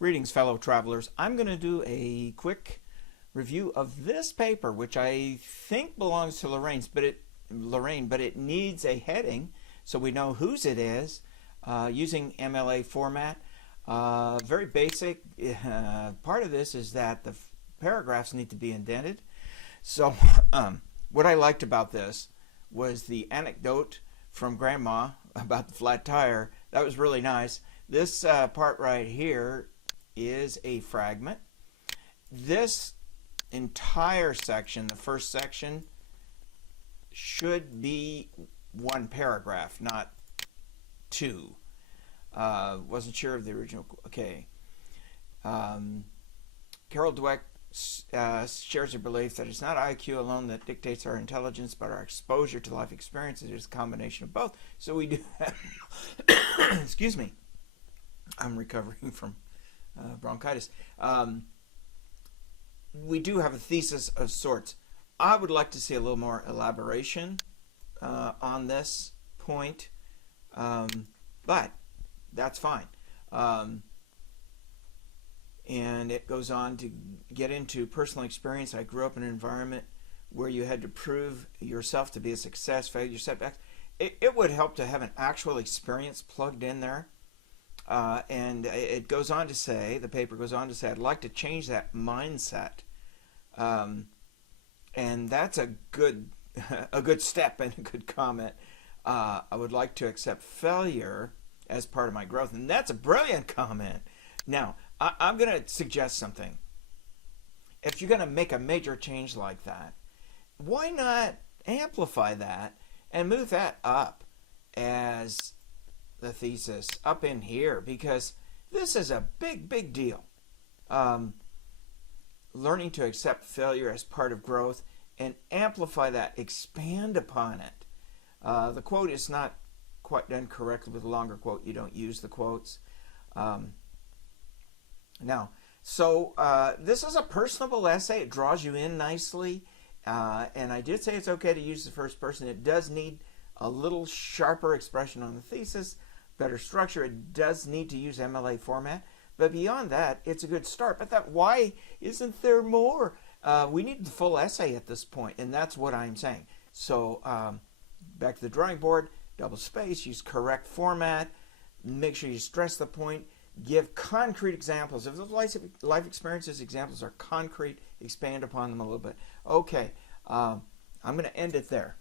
Greetings, fellow travelers. I'm going to do a quick review of this paper, which I think belongs to Lorraine, but it needs a heading so we know whose it is, using MLA format. Very basic. Part of this is that the paragraphs need to be indented. So what I liked about this was the anecdote from Grandma about the flat tire. That was really nice. This part right here is a fragment. This entire section, the first section, should be one paragraph, not two. Wasn't sure of the original. Okay. Carol Dweck shares her belief that it's not IQ alone that dictates our intelligence, but our exposure to life experiences is a combination of both. So we do have excuse me, I'm recovering from bronchitis. We do have a thesis of sorts. I would like to see a little more elaboration on this point, but that's fine. And it goes on to get into personal experience. I grew up in an environment where you had to prove yourself to be a success, failure, setbacks. It would help to have an actual experience plugged in there. And it goes on to say, the paper goes on to say, I'd like to change that mindset. And that's a good step and a good comment. I would like to accept failure as part of my growth. And that's a brilliant comment. Now, I'm going to suggest something. If you're going to make a major change like that, why not amplify that and move that up as the thesis up in here, because this is a big deal. Learning to accept failure as part of growth and amplify that, expand upon it. The quote is not quite done correctly with a longer quote. You don't use the quotes. This is a personable essay. It draws you in nicely. And I did say it's okay to use the first person. It does need a little sharper expression on the thesis, better structure. It does need to use MLA format. But beyond that, it's a good start. But why isn't there more? We need the full essay at this point, and that's what I'm saying. So back to the drawing board, double space, use correct format, make sure you stress the point, give concrete examples. If the life experiences examples are concrete, expand upon them a little bit. Okay, I'm going to end it there.